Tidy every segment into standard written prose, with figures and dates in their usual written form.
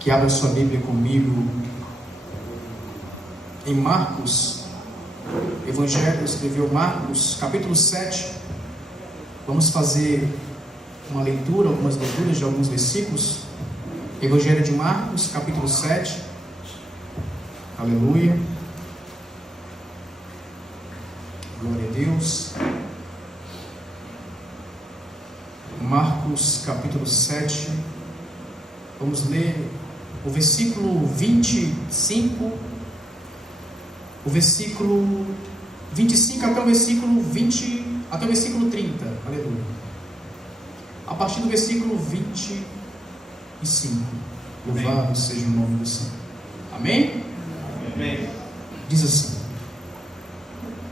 que abra sua Bíblia comigo em Marcos, Evangelho escreveu Marcos, capítulo 7. Vamos fazer uma leitura, algumas leituras de alguns versículos. Evangelho de Marcos, capítulo 7. Aleluia. Glória a Deus. Marcos, capítulo 7. Vamos ler o versículo 25, o versículo 25 até o versículo 20, até o versículo 30. Aleluia. A partir do versículo 25. Louvado seja o nome do Senhor. Amém? Amém. Diz assim: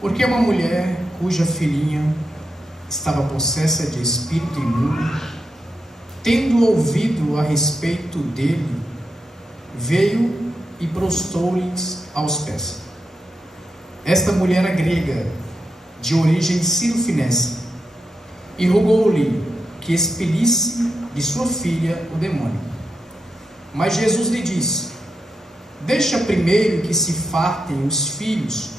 porque uma mulher cuja filhinha estava possessa de espírito imundo, tendo ouvido a respeito dele, veio e prostrou-lhes aos pés. Esta mulher era grega, de origem cirofenícia, e rogou-lhe que expelisse de sua filha o demônio. Mas Jesus lhe disse: deixa primeiro que se fartem os filhos,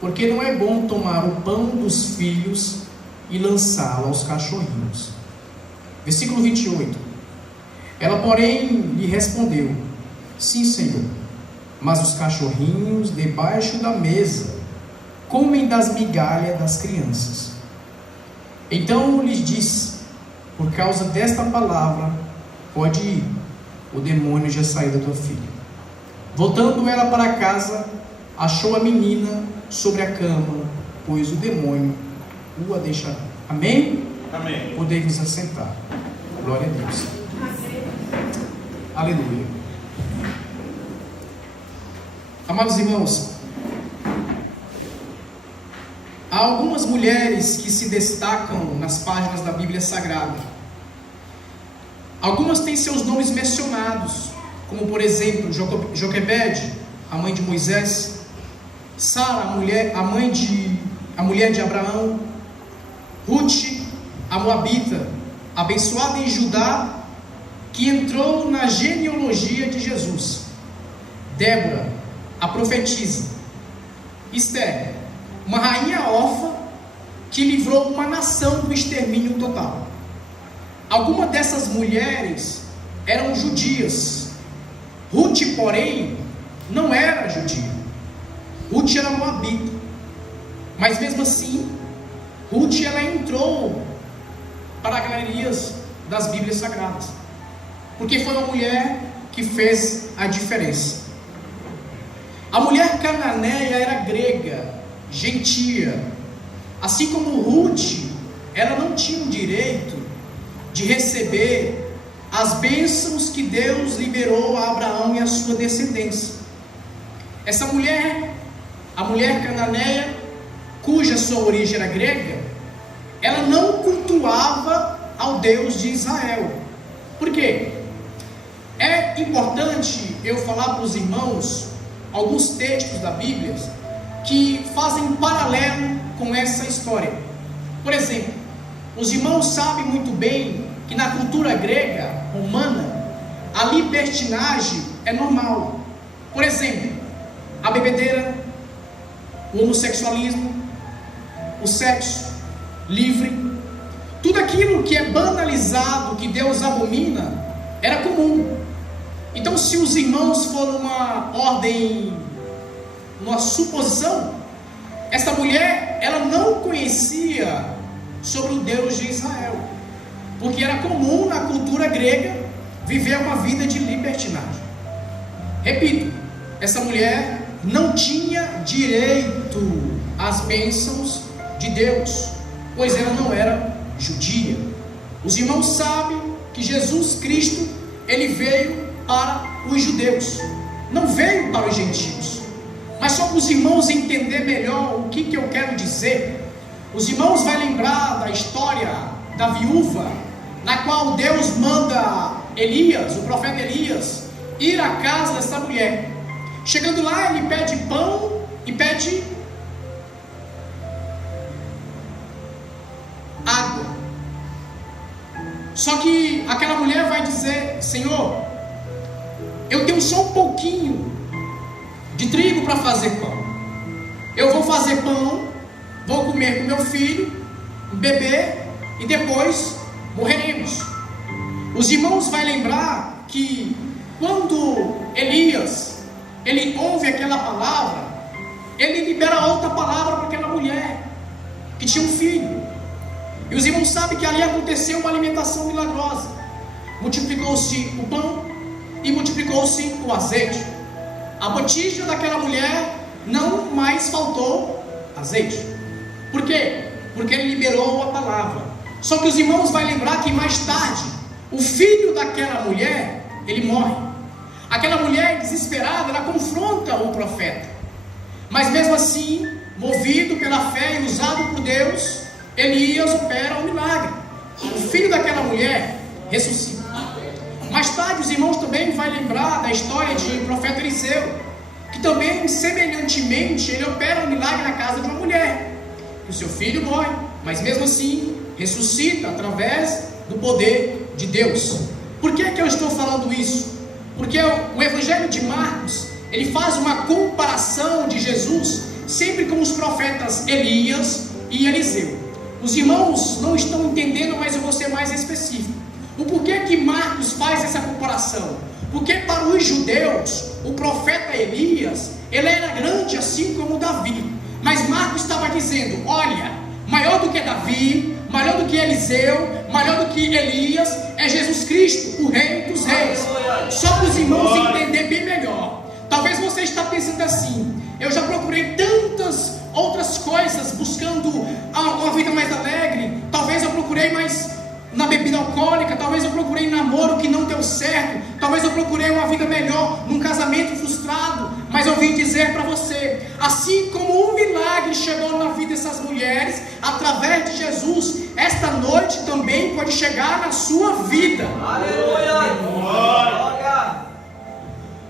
porque não é bom tomar o pão dos filhos e lançá-lo aos cachorrinhos. Versículo 28. Ela, porém, lhe respondeu: sim, Senhor, mas os cachorrinhos debaixo da mesa comem das migalhas das crianças. Então lhes disse: por causa desta palavra, pode ir, o demônio já saiu da tua filha. Voltando ela para casa, achou a menina sobre a cama, pois o demônio o deixará. Amém? Amém. Podemos assentar. Glória a Deus. Aleluia. Amados irmãos, há algumas mulheres que se destacam nas páginas da Bíblia Sagrada. Algumas têm seus nomes mencionados, como por exemplo Joquebede, a mãe de Moisés; Sara, a mulher de Abraão; Ruth, a moabita, abençoada em Judá, que entrou na genealogia de Jesus; Débora, a profetisa; Esther, uma rainha órfã que livrou uma nação do extermínio total. Algumas dessas mulheres eram judias. Ruth, porém, não era judia. Ruth era moabita. Mas mesmo assim, Ruth ela entrou para as galerias das Bíblias Sagradas, porque foi uma mulher que fez a diferença. A mulher cananeia era grega, gentia. Assim como Ruth, ela não tinha o direito de receber as bênçãos que Deus liberou a Abraão e a sua descendência. Essa mulher, a mulher cananeia, cuja sua origem era grega, ela não cultuava ao Deus de Israel. Por quê? É importante eu falar para os irmãos alguns textos da Bíblia que fazem paralelo com essa história. Por exemplo, os irmãos sabem muito bem que na cultura grega, romana, a libertinagem é normal. Por exemplo, a bebedeira, o homossexualismo, o sexo livre, tudo aquilo que é banalizado, que Deus abomina, era comum. Então, se os irmãos foram uma ordem, uma suposição, essa mulher, ela não conhecia sobre o Deus de Israel, porque era comum na cultura grega viver uma vida de libertinagem. Repito, essa mulher não tinha direito às bênçãos de Deus, pois ela não era judia. Os irmãos sabem que Jesus Cristo, ele veio para os judeus, não veio para os gentios. Mas só para os irmãos entender melhor o que eu quero dizer, os irmãos vão lembrar da história da viúva, na qual Deus manda Elias, o profeta Elias, ir à casa dessa mulher. Chegando lá, ele pede pão e pede água. Só que aquela mulher vai dizer: Senhor, tenho só um pouquinho de trigo para fazer pão. Eu vou fazer pão, vou comer com meu filho, beber e depois morreremos. Os irmãos vão lembrar que quando Elias, ele ouve aquela palavra, ele libera outra palavra para aquela mulher que tinha um filho. E os irmãos sabem que ali aconteceu uma alimentação milagrosa. Multiplicou-se o pão e multiplicou-se o azeite. A botija daquela mulher não mais faltou azeite. Por quê? Porque ele liberou a palavra. Só que os irmãos vão lembrar que mais tarde o filho daquela mulher, ele morre. Aquela mulher desesperada, ela confronta o profeta. Mas mesmo assim, movido pela fé e usado por Deus, Elias opera um milagre. O filho daquela mulher ressuscita. Mais tarde os irmãos também vão lembrar da história de profeta Eliseu, que também semelhantemente ele opera um milagre na casa de uma mulher. O seu filho morre, mas mesmo assim ressuscita através do poder de Deus. Por que eu estou falando isso? Porque o Evangelho de Marcos, ele faz uma comparação de Jesus sempre com os profetas Elias e Eliseu. Os irmãos não estão entendendo, mas eu vou ser mais específico. O porquê que Marcos faz essa comparação? Porque para os judeus, o profeta Elias, ele era grande assim como Davi. Mas Marcos estava dizendo, olha, maior do que Davi, maior do que Eliseu, maior do que Elias, é Jesus Cristo, o Rei dos Reis. Só para os irmãos entenderem bem melhor. Talvez você está pensando assim, eu já procurei tantas outras coisas, buscando uma vida mais alegre. Talvez eu procurei mais na bebida alcoólica, talvez eu procurei namoro que não deu certo, talvez eu procurei uma vida melhor num casamento frustrado. Mas eu vim dizer para você, assim como um milagre chegou na vida dessas mulheres através de Jesus, esta noite também pode chegar na sua vida. Aleluia!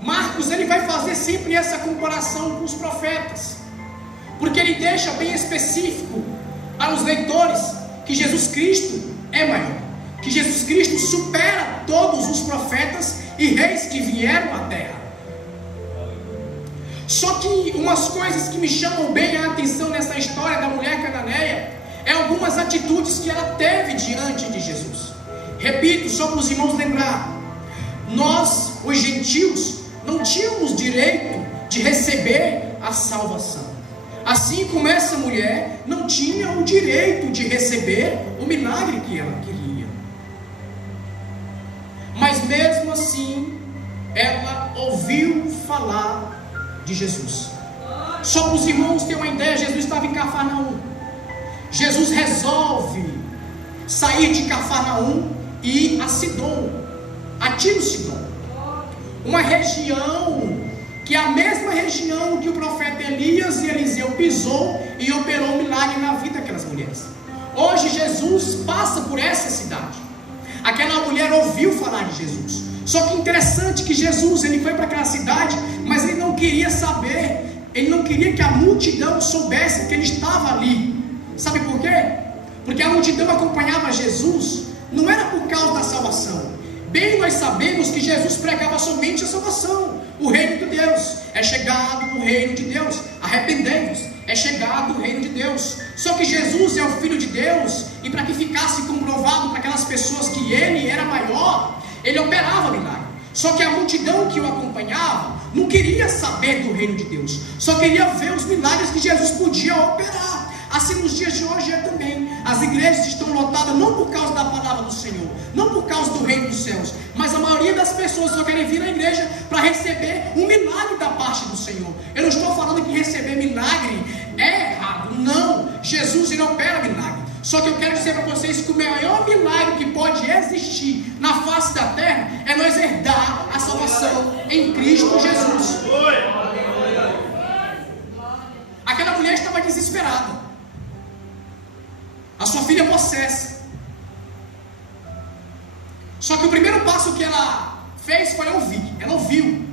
Marcos, ele vai fazer sempre essa comparação com os profetas, porque ele deixa bem específico para os leitores que Jesus Cristo é maior, que Jesus Cristo supera todos os profetas e reis que vieram à terra. Só que umas coisas que me chamam bem a atenção nessa história da mulher cananeia é algumas atitudes que ela teve diante de Jesus. Repito, só para os irmãos lembrar, nós, os gentios, não tínhamos direito de receber a salvação. Assim como essa mulher não tinha o direito de receber o milagre que ela queria. Mas mesmo assim, ela ouviu falar de Jesus. Só para os irmãos terem uma ideia, Jesus estava em Cafarnaum. Jesus resolve sair de Cafarnaum e ir a Sidom, a Tiro-Sidom, uma região que é a mesma região que o profeta Elias e Eliseu pisou e operou um milagre na vida daquelas mulheres. Hoje Jesus passa por essa cidade. Aquela mulher ouviu falar de Jesus. Só que interessante que Jesus, ele foi para aquela cidade, mas ele não queria saber, ele não queria que a multidão soubesse que ele estava ali. Sabe por quê? Porque a multidão acompanhava Jesus, não era por causa da salvação. Bem nós sabemos que Jesus pregava somente a salvação, o reino de Deus. É chegado o reino de Deus, arrependemos, é chegado o reino de Deus. Só que Jesus é o Filho de Deus, e para que ficasse comprovado para aquelas pessoas que ele era maior, ele operava milagre. Só que a multidão que o acompanhava não queria saber do reino de Deus, só queria ver os milagres que Jesus podia operar. Assim nos dias de hoje é também. As igrejas estão lotadas não por causa da palavra do Senhor, não por causa do reino dos céus, mas a maioria das pessoas só querem vir na igreja para receber um milagre da parte do Senhor. Eu não estou falando que receber milagre é errado, não. Jesus, ele opera milagre. Só que eu quero dizer para vocês que o maior milagre que pode existir na face da terra é nós herdar a salvação em Cristo Jesus. Aquela mulher estava desesperada. A sua filha possessa. Só que o primeiro passo que ela fez foi ouvir. Ela ouviu.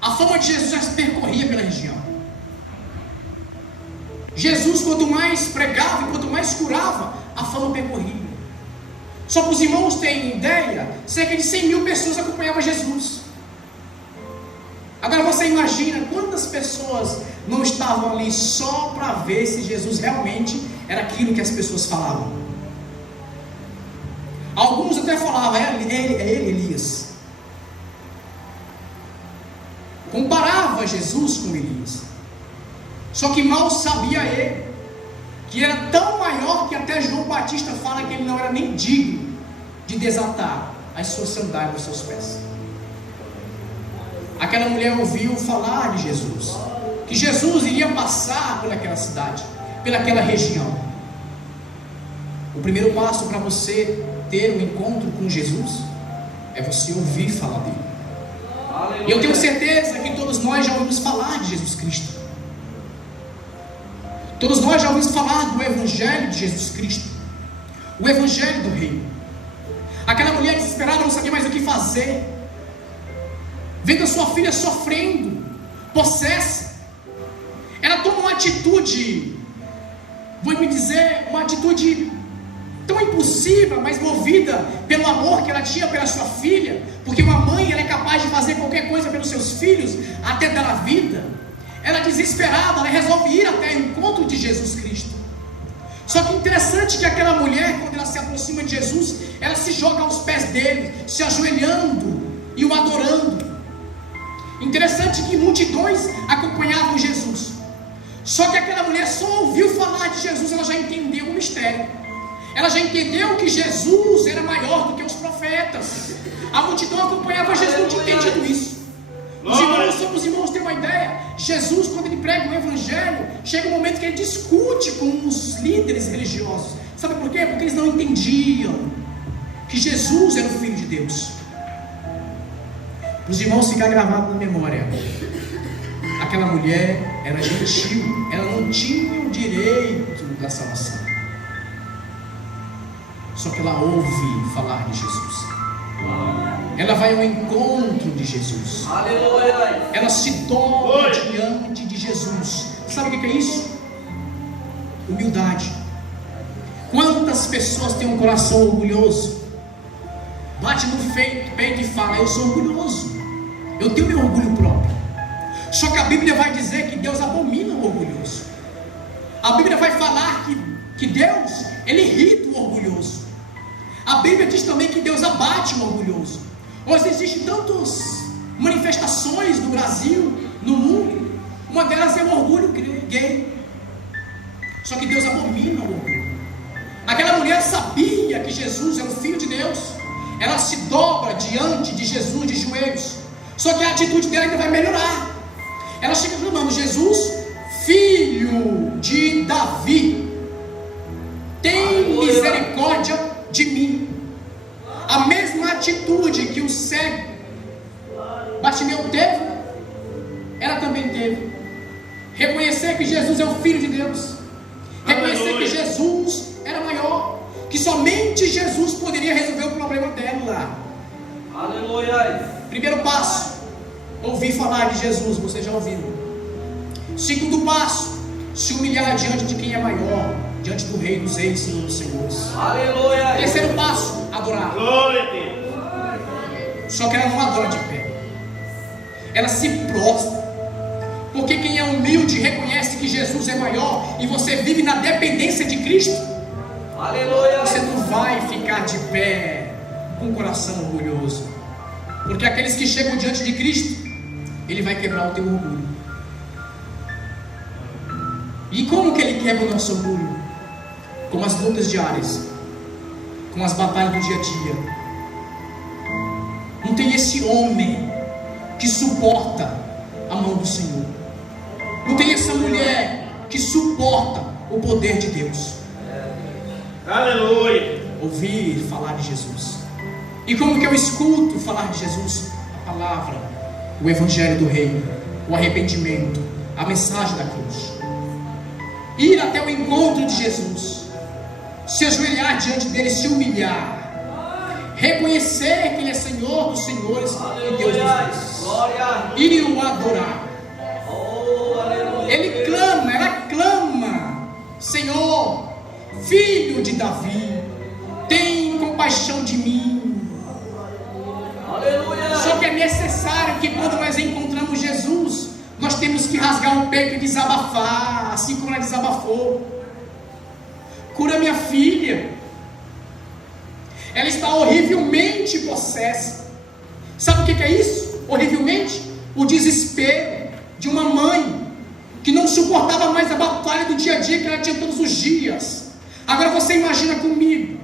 A fama de Jesus já se percorria pela região. Jesus, quanto mais pregava e quanto mais curava, a fama percorria. Só para os irmãos terem ideia, cerca de 100 mil pessoas acompanhavam Jesus. Agora você imagina quantas pessoas não estavam ali só para ver se Jesus realmente era aquilo que as pessoas falavam. Alguns até falavam, é ele, Elias. Comparava Jesus com Elias. Só que mal sabia ele que era tão maior que até João Batista fala que ele não era nem digno de desatar as suas sandálias dos seus pés. Aquela mulher ouviu falar de Jesus, que Jesus iria passar por aquela cidade, pelaquela região. O primeiro passo para você ter um encontro com Jesus é você ouvir falar dele. E eu tenho certeza que todos nós já ouvimos falar de Jesus Cristo. Todos nós já ouvimos falar do Evangelho de Jesus Cristo, o Evangelho do Reino. Aquela mulher desesperada não sabia mais o que fazer, vendo a sua filha sofrendo, possessa. Ela toma uma atitude, vou me dizer, uma atitude tão impulsiva, mas movida pelo amor que ela tinha pela sua filha, porque uma mãe ela é capaz de fazer qualquer coisa pelos seus filhos, até dar a vida. Ela desesperada, ela resolve ir até o encontro de Jesus Cristo. Só que interessante que aquela mulher, quando ela se aproxima de Jesus, ela se joga aos pés dele, se ajoelhando e o adorando. Interessante que multidões acompanhavam Jesus. Só que aquela mulher só ouviu falar de Jesus, ela já entendeu o mistério. Ela já entendeu que Jesus era maior do que os profetas. A multidão acompanhava Jesus, não tinha entendido isso. Os irmãos têm uma ideia. Jesus, quando ele prega o Evangelho, chega um momento que ele discute com os líderes religiosos. Sabe por quê? Porque eles não entendiam que Jesus era o Filho de Deus. Os irmãos ficar gravado na memória. Aquela mulher era gentil, ela não tinha o direito da salvação. Só que ela ouve falar de Jesus. Ela vai ao encontro de Jesus. Aleluia. Ela se dobra diante de Jesus. Sabe o que é isso? Humildade. Quantas pessoas têm um coração orgulhoso? Bate no peito e fala: eu sou orgulhoso, eu tenho meu orgulho próprio. Só que a Bíblia vai dizer que Deus abomina o orgulhoso. A Bíblia vai falar que Deus, ele irrita o orgulhoso. A Bíblia diz também que Deus abate o orgulhoso. Hoje existem tantas manifestações no Brasil, no mundo. Uma delas é o orgulho gay. Só que Deus abomina o orgulho. Aquela mulher sabia que Jesus é o Filho de Deus. Ela se dobra diante de Jesus de joelhos. Só que a atitude dela ainda vai melhorar. Ela chega clamando: Jesus, Filho de Davi, tem misericórdia de mim. A mesma atitude que o cego Bartimeu teve, ela também teve. Reconhecer que Jesus é o Filho de Deus. Reconhecer que Jesus era maior, que somente Jesus poderia resolver o problema dela. Aleluia. Primeiro passo, ouvir falar de Jesus. Você já ouviu? Segundo passo, se humilhar diante de quem é maior, diante do Rei dos Reis, Senhor dos Senhores. Aleluia. Terceiro passo, adorar. Glória a Deus. Só que ela não adora de pé, ela se prostra. Porque quem é humilde reconhece que Jesus é maior e você vive na dependência de Cristo. Aleluia. Você não vai ficar de pé com o coração orgulhoso, porque aqueles que chegam diante de Cristo, Ele vai quebrar o teu orgulho. E como que Ele quebra o nosso orgulho? Com as lutas diárias, com as batalhas do dia a dia. Não tem esse homem que suporta a mão do Senhor. Não tem essa mulher que suporta o poder de Deus. Aleluia. Ouvir falar de Jesus. E como que eu escuto falar de Jesus? A palavra, o Evangelho do Reino, o arrependimento, a mensagem da cruz. Ir até o encontro de Jesus, se ajoelhar diante dele, se humilhar, reconhecer que Ele é Senhor dos Senhores e Deus dos deuses, ir o adorar. Ele clama, ela clama: Senhor, Filho de Davi, tem compaixão de mim. Só que é necessário que quando nós encontramos Jesus, temos que rasgar o peito e desabafar, assim como ela desabafou. Cura minha filha. Ela está horrivelmente possessa. Sabe o que é isso? Horrivelmente? O desespero de uma mãe que não suportava mais a batalha do dia a dia que ela tinha todos os dias. Agora você imagina comigo.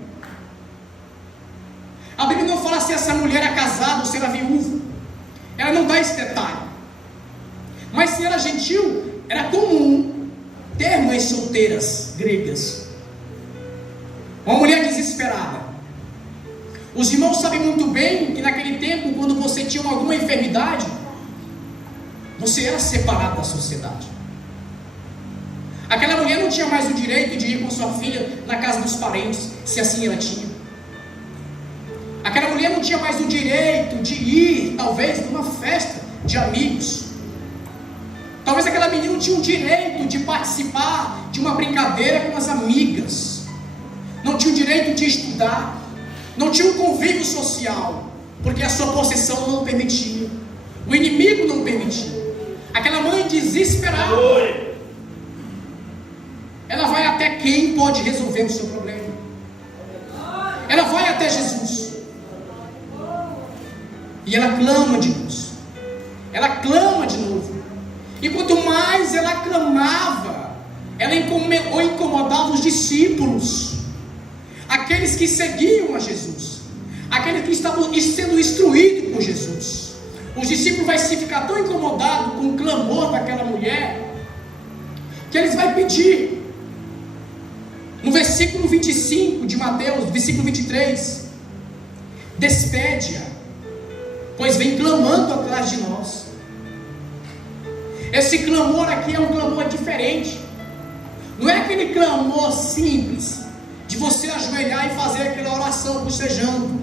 A Bíblia não fala se essa mulher era casada ou se era viúva. Ela não dá esse detalhe. Mas se era gentil, era comum ter mães solteiras gregas. Uma mulher desesperada. Os irmãos sabem muito bem que naquele tempo, quando você tinha alguma enfermidade, você era separado da sociedade. Aquela mulher não tinha mais o direito de ir com sua filha na casa dos parentes, se assim ela tinha. Aquela mulher não tinha mais o direito de ir, talvez, numa festa de amigos. Talvez aquela menina não tinha o direito de participar de uma brincadeira com as amigas. Não tinha o direito de estudar. Não tinha um convívio social, porque a sua possessão não permitia. O inimigo não permitia. Aquela mãe desesperada, ela vai até quem pode resolver o seu problema. Ela vai até Jesus. E ela clama de Deus. Ela clama de novo. E quanto mais ela clamava, ela incomodava os discípulos, aqueles que seguiam a Jesus, aqueles que estavam sendo instruídos por Jesus. Os discípulos vão se ficar tão incomodados com o clamor daquela mulher, que eles vão pedir. No versículo 25 de Mateus, versículo 23, despede-a, pois vem clamando atrás de nós. Esse clamor aqui é um clamor diferente. Não é aquele clamor simples de você ajoelhar e fazer aquela oração bocejando,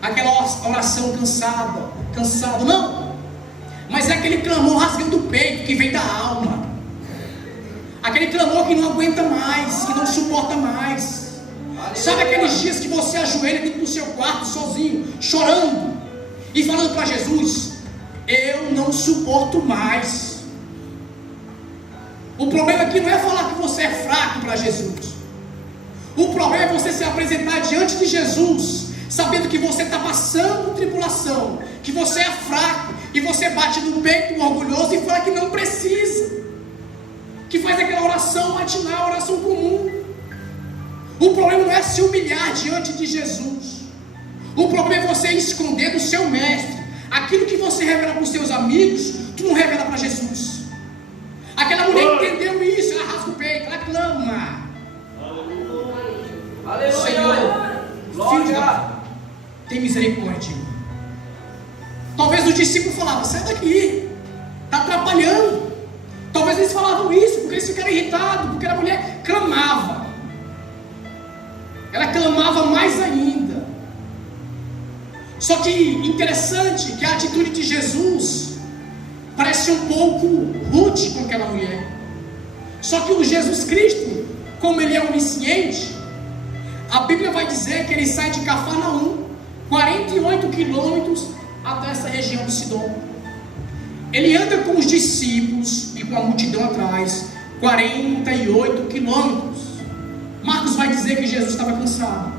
aquela oração cansado, não. Mas é aquele clamor rasgando o peito, que vem da alma. Aquele clamor que não aguenta mais, que não suporta mais. Sabe aqueles dias que você ajoelha dentro do seu quarto sozinho, chorando e falando para Jesus: eu não suporto mais. O problema aqui não é falar que você é fraco para Jesus. O problema é você se apresentar diante de Jesus, sabendo que você está passando tribulação, que você é fraco, e você bate no peito orgulhoso e fala que não precisa, que faz aquela oração matinal, oração comum. O problema não é se humilhar diante de Jesus. O problema é você esconder do seu mestre aquilo que você revela para os seus amigos, tu não revela para Jesus. Aquela mulher entendeu isso, ela rasga o peito, ela clama: aleluia, Senhor, filho da... tem misericórdia. Talvez os discípulos falavam: sai daqui, está atrapalhando. Talvez eles falavam isso porque eles ficaram irritados, porque a mulher clamava. Ela clamava mais ainda. Só que interessante que a atitude de Jesus parece um pouco rude com aquela mulher. Só que o Jesus Cristo, como ele é onisciente, a Bíblia vai dizer que ele sai de Cafarnaum, 48 quilômetros até essa região do Sidom. Ele anda com os discípulos e com a multidão atrás, 48 quilômetros. Marcos vai dizer que Jesus estava cansado.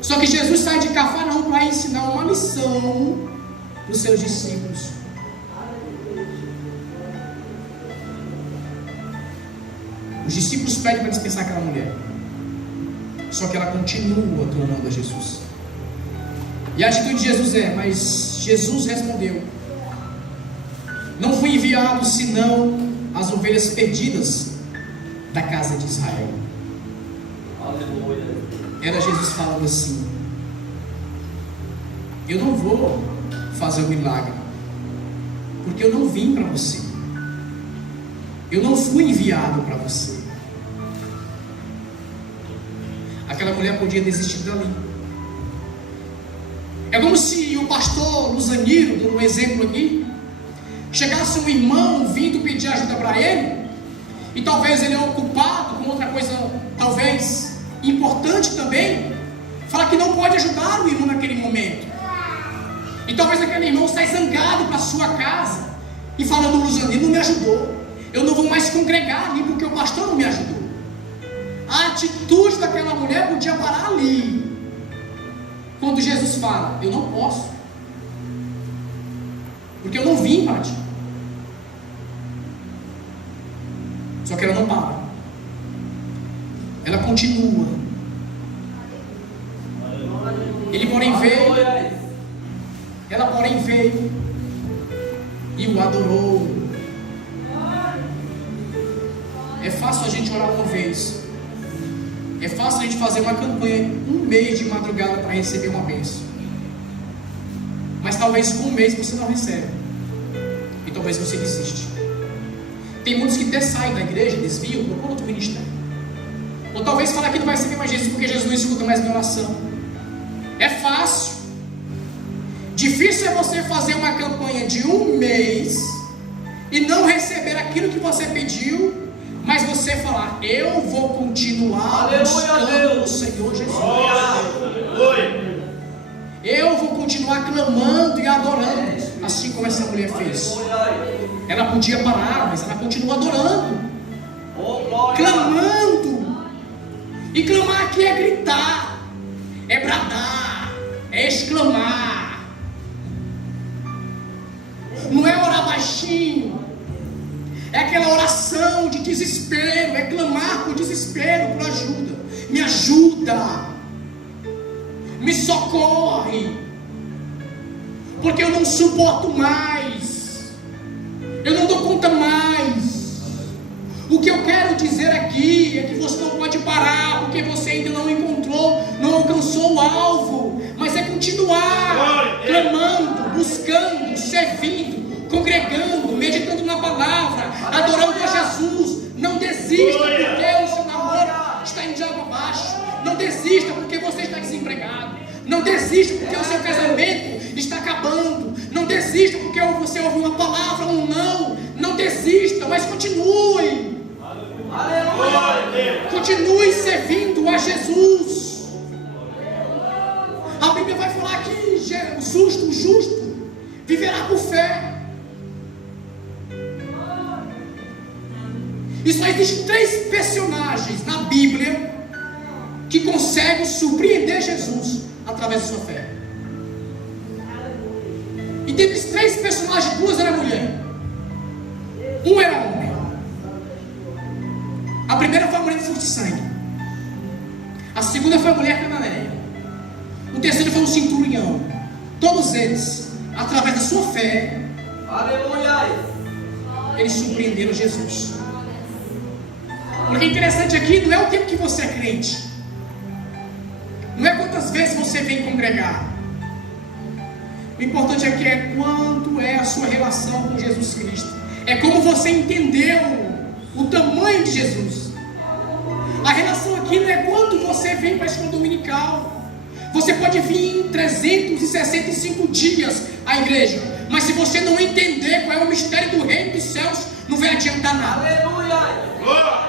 Só que Jesus sai de Cafarnaum para ensinar uma lição para os seus discípulos. Os discípulos pedem para dispensar aquela mulher. Só que ela continua clamando a Jesus. E a atitude de Jesus é: mas Jesus respondeu: não fui enviado senão as ovelhas perdidas da casa de Israel. Aleluia. Era Jesus falando assim: eu não vou fazer o milagre, porque eu não vim para você. Eu não fui enviado para você. Aquela mulher podia desistir dali. É como se o pastor Luzaniro, dando um exemplo aqui, chegasse um irmão vindo pedir ajuda para ele, e talvez ele é ocupado com outra coisa, talvez importante também, fala que não pode ajudar o irmão naquele momento. E talvez aquele irmão saia zangado para sua casa, E falando Luziane, não me ajudou. Eu não vou mais congregar ali porque o pastor não me ajudou. A atitude daquela mulher podia parar ali. Quando Jesus fala, eu não posso, porque eu não vim para ti. Só que ela não para. Ela continua. Ele porém veio. Ela porém veio e o adorou. É fácil a gente orar uma vez. É fácil a gente fazer uma campanha um mês de madrugada para receber uma bênção. Mas talvez com um mês você não recebe. E talvez você desiste. Tem muitos que até saem da igreja, desviam, procuram outro ministério. Ou talvez falar que não vai servir mais Jesus porque Jesus não escuta mais minha oração. É fácil. Difícil é você fazer uma campanha de um mês e não receber aquilo que você pediu, mas você falar, eu vou continuar buscando o Senhor Jesus. Eu vou continuar clamando e adorando, assim como essa mulher fez. Ela podia parar, mas ela continua adorando, clamando. E clamar aqui é gritar, é bradar, é exclamar. Não é orar baixinho. É aquela oração de desespero, é clamar por desespero, por ajuda. Me ajuda, me socorre, porque eu não suporto mais, eu não dou conta mais. O que eu quero dizer aqui é que você não pode parar, porque você ainda não encontrou, não alcançou o alvo, mas é continuar clamando, buscando, servindo, congregando, meditando na palavra, adorando a Jesus. Não desista porque o seu namoro está indo de água abaixo. Não desista porque você está desempregado. Não desista porque o seu casamento está acabando. Não desista porque você ouviu uma palavra, um não. Não desista, mas continue. Continue servindo a Jesus. A Bíblia vai falar que o justo viverá por fé. E só existem 3 personagens na Bíblia que conseguem surpreender Jesus através da sua fé. E dentre 3 personagens, 2 eram mulher, 1 era homem. A primeira foi a mulher de fluxo de sangue. A segunda foi a mulher cananeia. O terceiro foi um centurião. Todos eles, através da sua fé, eles surpreenderam Jesus. O que é interessante aqui não é o tempo que você é crente, não é quantas vezes você vem congregar. O importante aqui é quanto é a sua relação com Jesus Cristo. É como você entendeu o tamanho de Jesus. A relação aqui não é quanto você vem para a escola dominical. Você pode vir em 365 dias à igreja, mas se você não entender qual é o mistério do reino dos céus, não vai adiantar nada. Aleluia!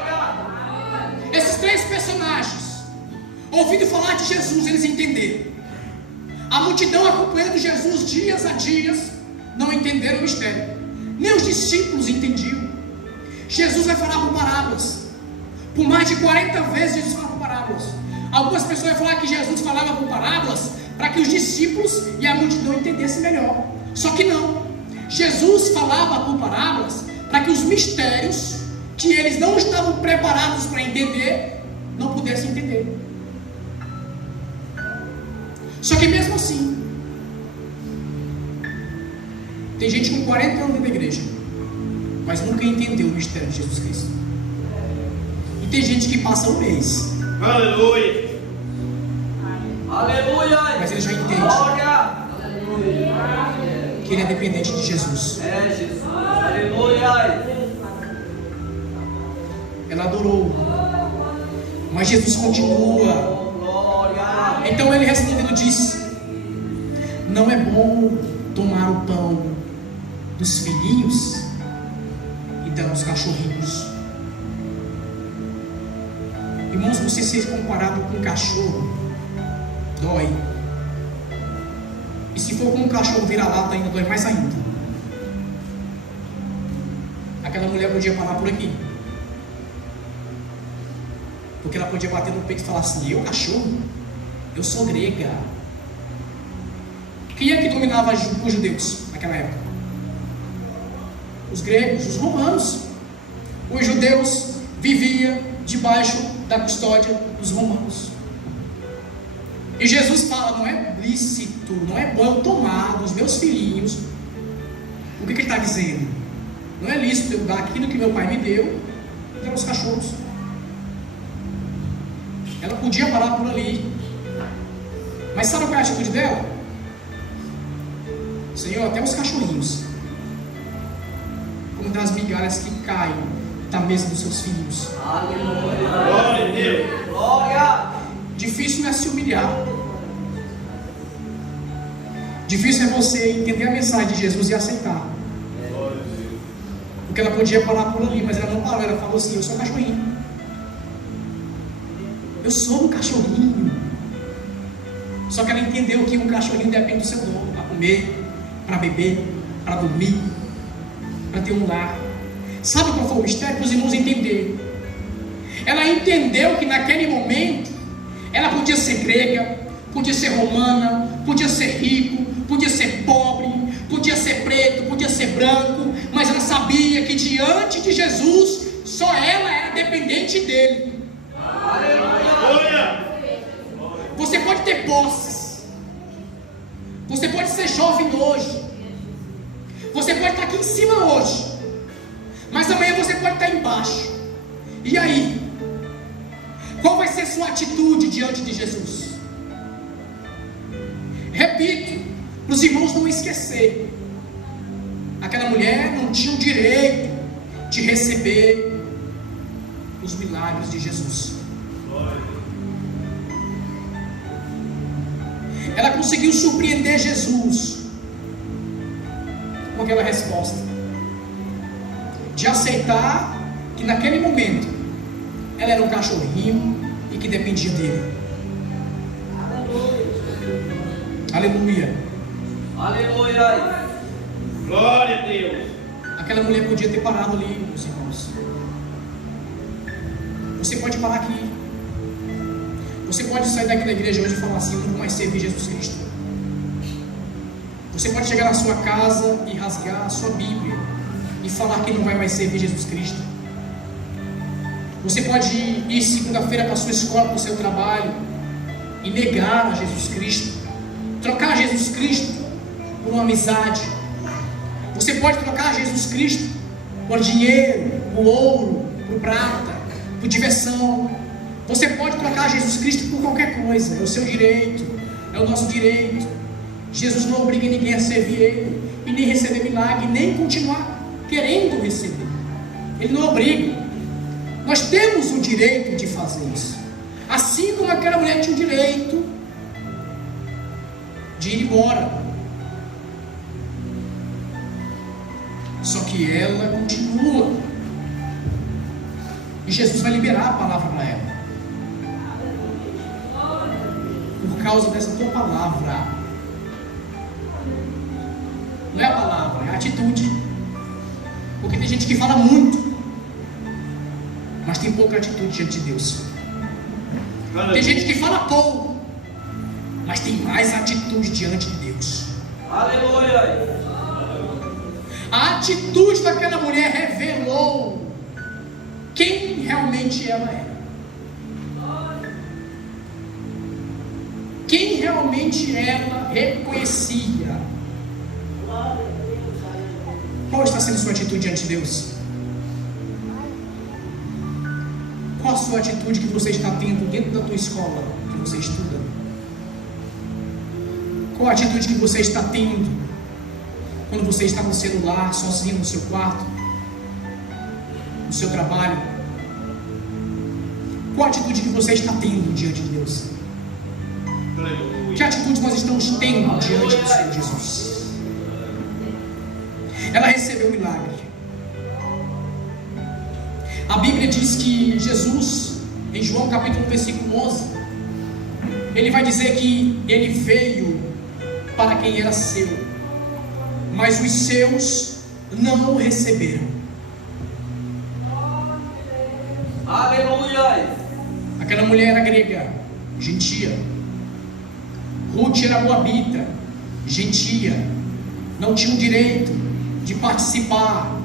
Esses 3 personagens, ouvindo falar de Jesus, eles entenderam. A multidão acompanhando Jesus dias a dias, não entenderam o mistério. Nem os discípulos entendiam. Jesus vai falar por parábolas. Por mais de 40 vezes Jesus fala por parábolas. Algumas pessoas vão falar que Jesus falava por parábolas para que os discípulos e a multidão entendessem melhor. Só que não. Jesus falava por parábolas para que os mistérios que eles não estavam preparados para entender, não pudessem entender. Só que mesmo assim, tem gente com 40 anos dentro da igreja, mas nunca entendeu o mistério de Jesus Cristo. E tem gente que passa um mês. Aleluia! Aleluia! Mas ele já entende que ele é dependente de Jesus. É Jesus. Aleluia! Ela adorou, mas Jesus continua. Então ele respondendo disse: não é bom tomar o pão dos filhinhos e dar aos cachorrinhos. Irmãos, você ser comparado com um cachorro dói. E se for com um cachorro vira-lata, ainda dói mais ainda. aquela mulher podia parar por aqui. Porque ela podia bater no peito e falar assim: eu, cachorro? Eu sou grega. Quem é que dominava os judeus naquela época? Os gregos, os romanos. Os judeus viviam debaixo da custódia dos romanos. E Jesus fala: não é lícito, não é bom eu tomar dos meus filhinhos. O que ele está dizendo? Não é lícito eu dar aquilo que meu pai me deu e dar aos cachorros. Ela podia parar por ali. Mas sabe qual é a atitude dela? Senhor, até os cachorrinhos, como das migalhas que caem da mesa dos seus filhos. Aleluia. Glória a Deus. Glória. Difícil não é se humilhar. Difícil é você entender a mensagem de Jesus e aceitar. Porque ela podia parar por ali, mas ela não parou. Ela falou assim: eu sou um cachorrinho. Eu sou um cachorrinho. Só que ela entendeu que um cachorrinho depende do seu dono, para comer, para beber, para dormir, para ter um lar. Sabe qual foi o mistério? Para os irmãos entenderem. Ela entendeu que naquele momento ela podia ser grega, podia ser romana, podia ser rico, podia ser pobre, podia ser preto, podia ser branco, mas ela sabia que diante de Jesus só ela era dependente dele. Aleluia. Você pode ter posses, você pode ser jovem hoje, você pode estar aqui em cima hoje, mas amanhã você pode estar embaixo. E aí? Qual vai ser sua atitude diante de Jesus? Repito, para os irmãos não esquecer, aquela mulher não tinha o direito de receber os milagres de Jesus. Ela conseguiu surpreender Jesus com aquela resposta de aceitar que naquele momento ela era um cachorrinho e que dependia dele. Aleluia. Aleluia. Glória a Deus. Aquela mulher podia ter parado ali, meus irmãos. Você pode parar aqui. Você pode sair daqui da igreja hoje e falar assim: eu não vou mais servir Jesus Cristo. Você pode chegar na sua casa e rasgar a sua Bíblia e falar que não vai mais servir Jesus Cristo. Você pode ir segunda-feira para a sua escola, para o seu trabalho e negar a Jesus Cristo, trocar Jesus Cristo por uma amizade. Você pode trocar Jesus Cristo por dinheiro, por ouro, por prata, por diversão. Você pode trocar Jesus Cristo por qualquer coisa. É o seu direito, é o nosso direito. Jesus não obriga ninguém a servir Ele e nem receber milagre, nem continuar querendo receber. Ele não obriga. Nós temos o direito de fazer isso. Assim como aquela mulher tinha o direito de ir embora. Só que ela continua. E Jesus vai liberar a palavra para ela. Por causa dessa tua palavra. Não é a palavra, é a atitude. Porque tem gente que fala muito, mas tem pouca atitude diante de Deus. Tem gente que fala pouco, mas tem mais atitude diante de Deus. Aleluia. A atitude daquela mulher revelou quem realmente ela era. Quem realmente ela reconhecia. Qual está sendo sua atitude diante de Deus? Qual a sua atitude que você está tendo dentro da tua escola que você estuda? Qual a atitude que você está tendo quando você está no celular, sozinho no seu quarto, no seu trabalho? Qual a atitude que você está tendo diante de Deus? Que atitude nós estamos tendo diante do Senhor Jesus? Ela recebeu o milagre. A Bíblia diz que Jesus, em João capítulo 1, versículo 11, ele vai dizer que ele veio para quem era seu, mas os seus não o receberam. Aleluia. Aquela mulher era grega, gentia. Ruth era moabita, gentia. Não tinha o direito de participar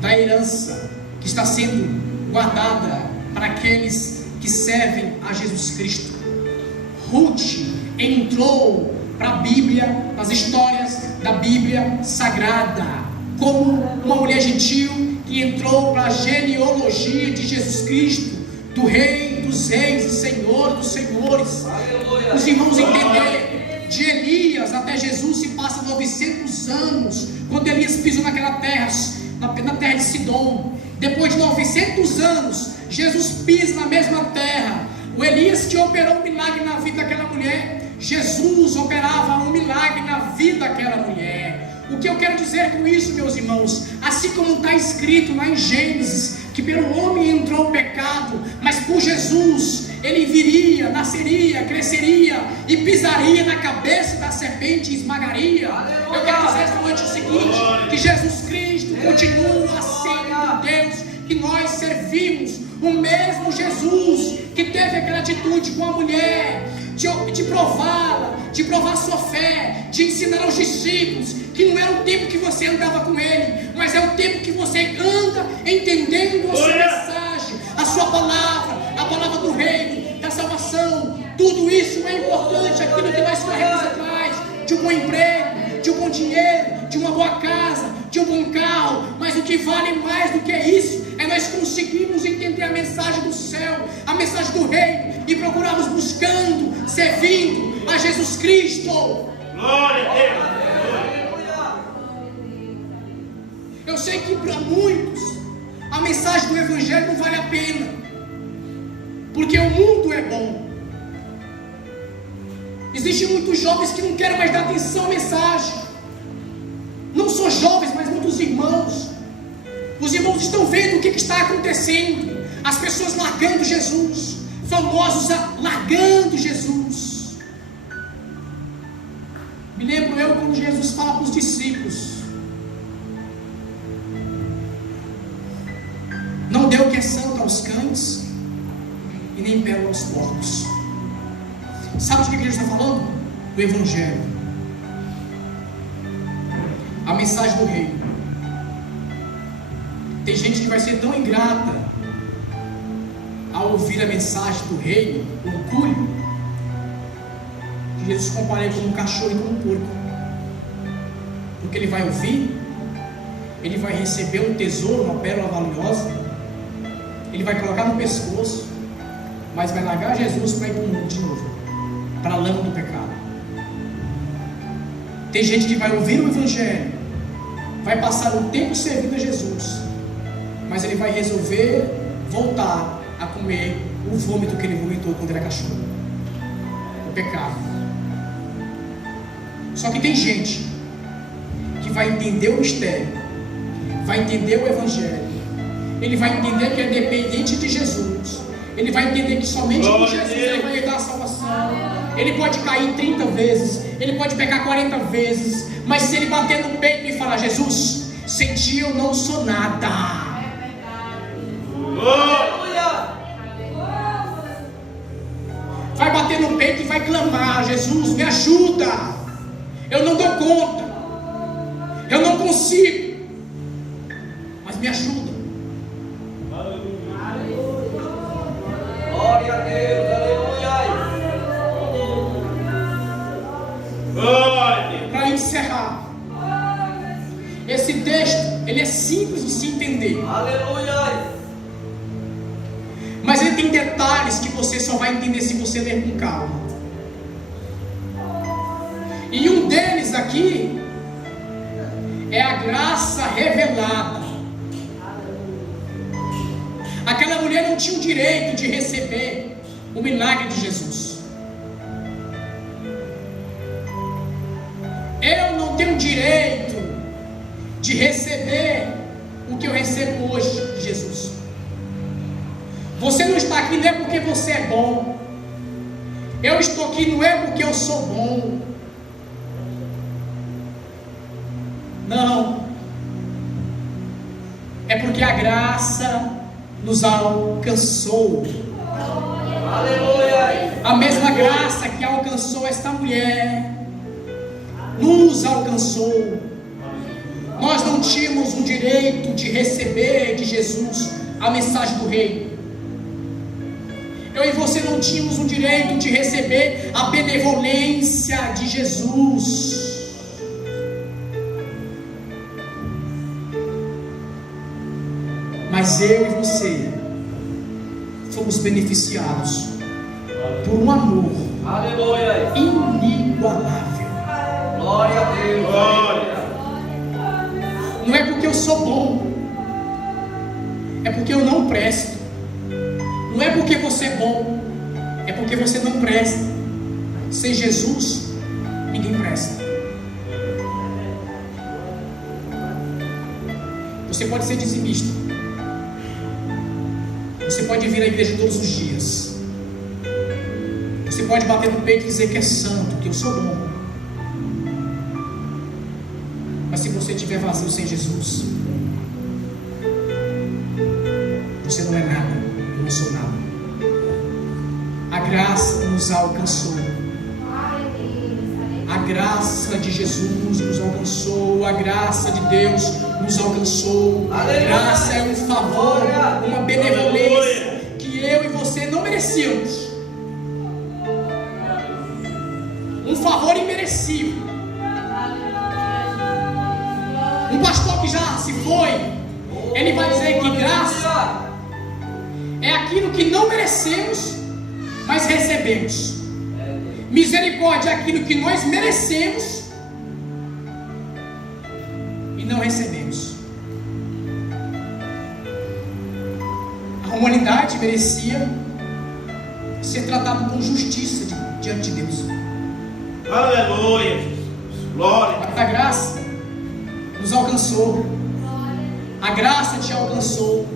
da herança que está sendo guardada para aqueles que servem a Jesus Cristo. Ruth entrou para a Bíblia, nas histórias da Bíblia Sagrada, como uma mulher gentil que entrou para a genealogia de Jesus Cristo, do Rei dos Reis e Senhor dos Senhores. Aleluia. Os irmãos entenderam. De Elias até Jesus se passa 900 anos. Quando Elias pisou naquela terra, na terra de Sidom, depois de 900 anos, Jesus pisa na mesma terra. O Elias que operou um milagre na vida daquela mulher, Jesus operava um milagre na vida daquela mulher. O que eu quero dizer com isso, meus irmãos? Assim como está escrito lá em Gênesis, que pelo homem entrou o pecado, mas por Jesus ele viria, nasceria, cresceria e pisaria na cabeça da serpente e esmagaria. Aleluia. Eu quero dizer esta noite o seguinte: que Jesus Cristo continua sendo o Deus que nós servimos, o mesmo Jesus que teve aquela atitude com a mulher, de prová-la, de provar sua fé, de ensinar aos discípulos que não é o tempo que você andava com ele, mas é o tempo que você anda entendendo a sua mensagem, a sua palavra, a palavra do reino, da salvação. Tudo isso é importante. Aquilo que nós corremos atrás, de um bom emprego, de um bom dinheiro, de uma boa casa, de um bom carro, mas o que vale mais do que isso é nós conseguirmos entender a mensagem do céu, a mensagem do reino, e procurarmos buscando, servindo a Jesus Cristo. Glória a Deus. Eu sei que para muitos a mensagem do Evangelho não vale a pena, porque o mundo é bom. Existem muitos jovens que não querem mais dar atenção à mensagem. Não só jovens, mas muitos irmãos. Os irmãos estão vendo o que está acontecendo. As pessoas largando Jesus, famosos largando Jesus. Me lembro eu quando Jesus fala para os discípulos: não dê o que é santo aos cães e nem pérola aos porcos. Sabe de que Jesus está falando? Do Evangelho, a mensagem do reino. Tem gente que vai ser tão ingrata ao ouvir a mensagem do reino, o orgulho, que Jesus compara ele como um cachorro e como um porco. Porque ele vai ouvir, ele vai receber um tesouro, uma pérola valiosa, ele vai colocar no pescoço, mas vai largar Jesus para ir para o mundo de novo, para a lama do pecado. Tem gente que vai ouvir o Evangelho, vai passar um tempo servindo a Jesus, mas ele vai resolver voltar a comer o vômito que ele vomitou quando era cachorro, o pecado. Só que tem gente que vai entender o mistério, vai entender o Evangelho, ele vai entender que é dependente de Jesus, ele vai entender que somente com Jesus ele vai dar a salvação. Ele pode cair 30 vezes, ele pode pecar 40 vezes, mas se ele bater no peito e falar: Jesus, sem ti eu não sou nada. Vai bater no peito e vai clamar: Jesus, me ajuda, eu não dou conta, eu não consigo, mas me ajuda. Glória a Deus, aleluia. Para encerrar, esse texto ele é simples de se entender. Aleluia. Mas ele tem detalhes que você só vai entender se você ler com calma. E um deles aqui é a graça revelada. Aquela mulher não tinha o direito de receber o milagre de Jesus. Eu não tenho direito de receber o que eu recebo hoje de Jesus. Você não está aqui não é porque você é bom. Eu estou aqui não é porque eu sou bom. Não. É porque a graça nos alcançou. Aleluia. A mesma graça que alcançou esta mulher nos alcançou. Nós não tínhamos o direito de receber de Jesus a mensagem do reino. Eu e você não tínhamos o direito de receber a benevolência de Jesus. Mas eu e você fomos beneficiados por um amor Aleluia. inigualável. Glória a Deus. Glória. Não é porque eu sou bom, é porque eu não presto. Não é porque você é bom, é porque você não presta. Sem Jesus, ninguém presta. Você pode ser dizimista, você pode vir à igreja todos os dias, você pode bater no peito e dizer que é santo, que eu sou bom. Mas se você estiver vazio sem Jesus, você não é nada, eu não sou nada. A graça nos alcançou. A graça de Jesus nos alcançou. A graça de Deus nos alcançou. A graça é um favor, uma benevolência que eu e você não merecíamos. Um favor imerecido. Um pastor que já se foi, ele vai dizer que graça é aquilo que não merecemos, mas recebemos. Misericórdia é aquilo que nós merecemos e não recebemos. A humanidade merecia ser tratada com justiça diante de Deus. Aleluia. Glória. Mas a graça nos alcançou. A graça te alcançou.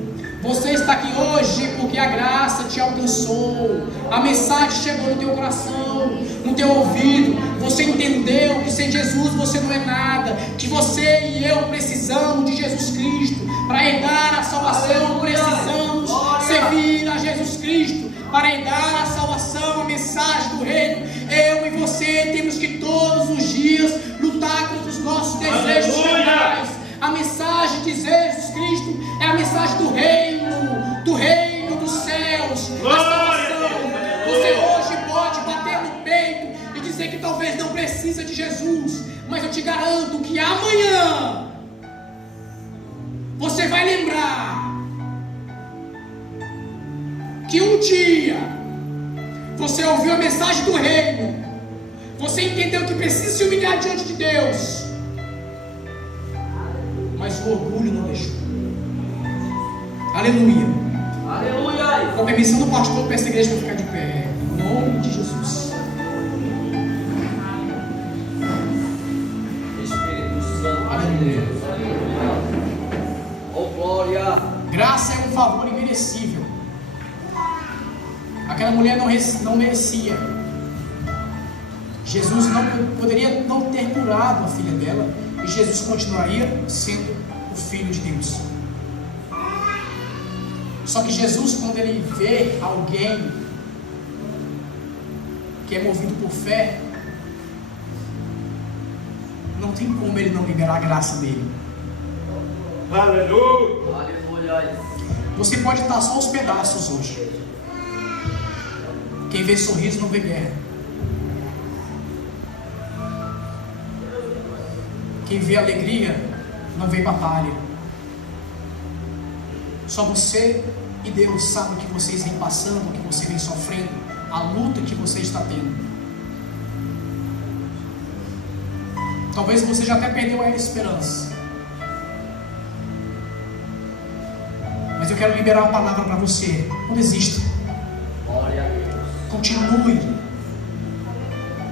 Você está aqui hoje porque a graça te alcançou. A mensagem chegou no teu coração, no teu ouvido. Você entendeu que sem Jesus você não é nada, que você e eu precisamos de Jesus Cristo. Para herdar a salvação, precisamos servir a Jesus Cristo. Para herdar a salvação, a mensagem do reino, eu e você temos que todos os dias lutar contra os nossos desejos carnais. A mensagem de Jesus Cristo é a mensagem do reino dos céus, a salvação. Você hoje pode bater no peito e dizer que talvez não precisa de Jesus, mas eu te garanto que amanhã você vai lembrar que um dia você ouviu a mensagem do reino, você entendeu que precisa se humilhar diante de Deus, mas o orgulho não deixou. Aleluia. Aleluia. Com a permissão do pastor, peço a igreja para ficar de pé, em nome de Jesus. Espírito Santo. Aleluia. Oh, glória. Graça é um favor imerecível. Aquela mulher não merecia. Jesus não poderia não ter curado a filha dela, e Jesus continuaria sendo o Filho de Deus. Só que Jesus, quando ele vê alguém que é movido por fé, não tem como ele não liberar a graça dele. Aleluia. Aleluia. Você pode estar só aos pedaços hoje. Quem vê sorriso não vê guerra. Quem vê alegria não vê batalha. Só você e Deus sabem o que vocês vêm passando, o que você vem sofrendo, a luta que você está tendo. Talvez você já até perdeu a esperança. Mas eu quero liberar uma palavra para você. Não desista. Glória a Deus.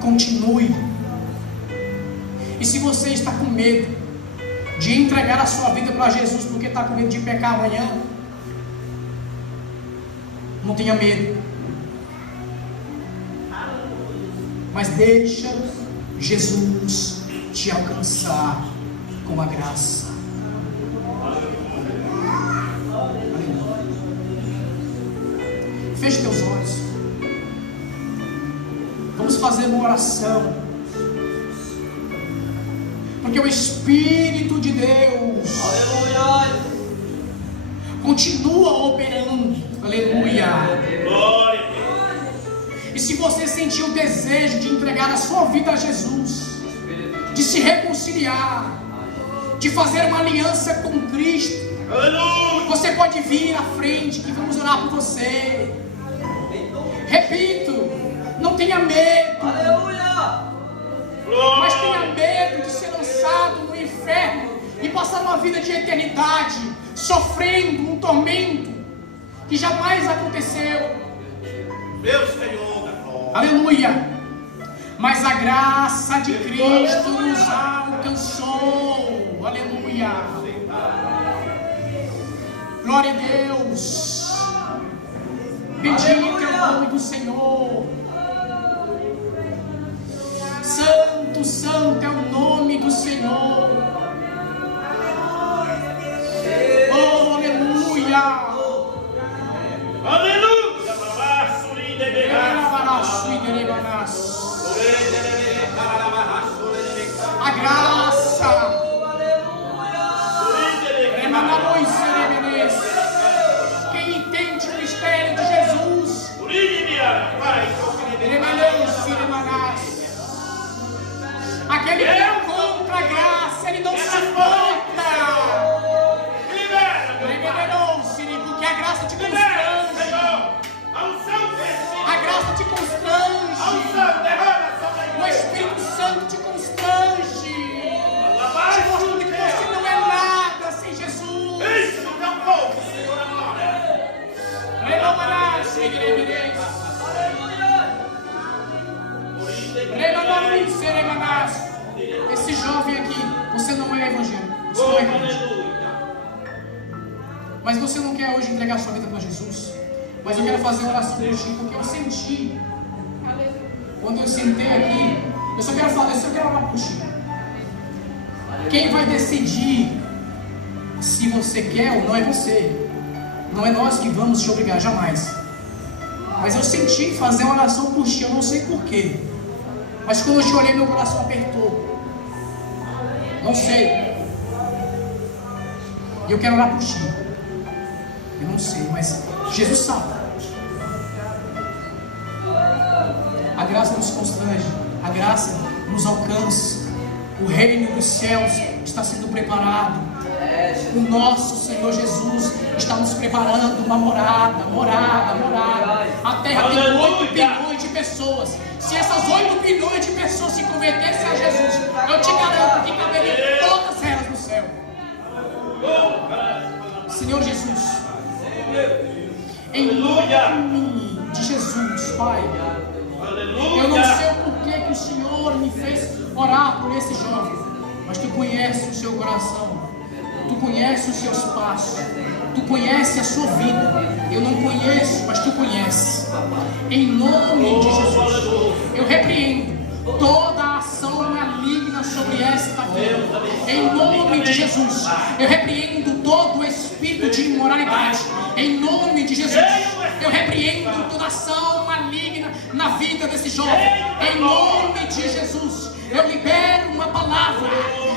Continue. E se você está com medo de entregar a sua vida para Jesus porque está com medo de pecar amanhã, não tenha medo, mas deixa Jesus te alcançar com a graça. Feche teus olhos. Vamos fazer uma oração. Porque o Espírito de Deus continua operando. Aleluia. E se você sentiu o desejo de entregar a sua vida a Jesus, de se reconciliar, de fazer uma aliança com Cristo, você pode vir à frente que vamos orar por você. Repito, não tenha medo. Mas tenha medo de ser lançado no inferno e passar uma vida de eternidade sofrendo um tormento que jamais aconteceu. Meu Senhor. Aleluia. Mas a graça de Cristo nos alcançou. Aleluia. Glória a Deus. Bendito é o nome do Senhor. Santo, santo é o nome do Senhor. Oh, aleluia. Aleluia. A graça. Quem entende o mistério de Jesus, aquele que encontra a graça, ele não suporta. Porque a graça te constrange. A graça te constrange. O Espírito Santo te constrange. Te mostrando que você não é nada sem Jesus. Esse jovem aqui, você não é evangélico, você não é crente. Mas você não quer hoje entregar sua vida para Jesus. Mas eu quero fazer uma oração hoje, porque eu senti, quando eu sentei aqui, eu só quero orar por ti. Quem vai decidir se você quer ou não é você. Não é nós que vamos te obrigar, jamais. Mas eu senti fazer uma oração por ti, eu não sei porquê. Mas quando eu te olhei, meu coração apertou. Não sei. E eu quero orar por ti. Eu não sei, mas Jesus sabe. A graça nos constrange, a graça nos alcança. O reino dos céus está sendo preparado. O nosso Senhor Jesus está nos preparando uma morada. A terra tem 8 bilhões de pessoas. Se essas 8 bilhões de pessoas se convertessem a Jesus, eu te garanto que caberiam todas elas no céu. Senhor Jesus, em nome de Jesus, Pai, eu não sei o porquê que o Senhor me fez orar por esse jovem, mas Tu conheces o seu coração, Tu conheces os seus passos, Tu conheces a sua vida. Eu não conheço, mas Tu conheces. Em nome de Jesus, eu repreendo toda a ação maligna sobre esta vida. Em nome de Jesus, eu repreendo todo o espírito de imoralidade. Em nome de Jesus, eu repreendo toda ação maligna na vida desse jovem. Em nome de Jesus, eu libero uma palavra.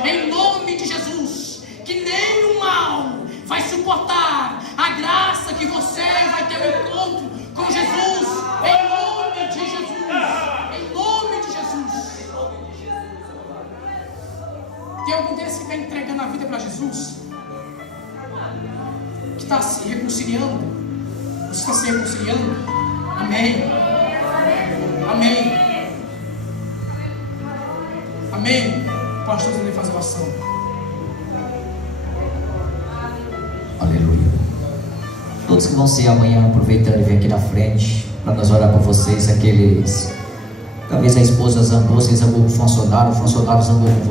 Em nome de Jesus, que nem o mal vai suportar a graça que você vai ter um encontro com Jesus. Em nome de Jesus. Em nome de Jesus. Tem algum desses que está entregando a vida para Jesus? Que está se reconciliando? Você está se reconciliando? Amém. Amém. Amém. Pastor, ele faz oração. Aleluia. Todos que vão ser amanhã, aproveitando e vir aqui na frente para nós orar por vocês, aqueles, talvez a esposa zangou, você zangou com o funcionário zangou com você.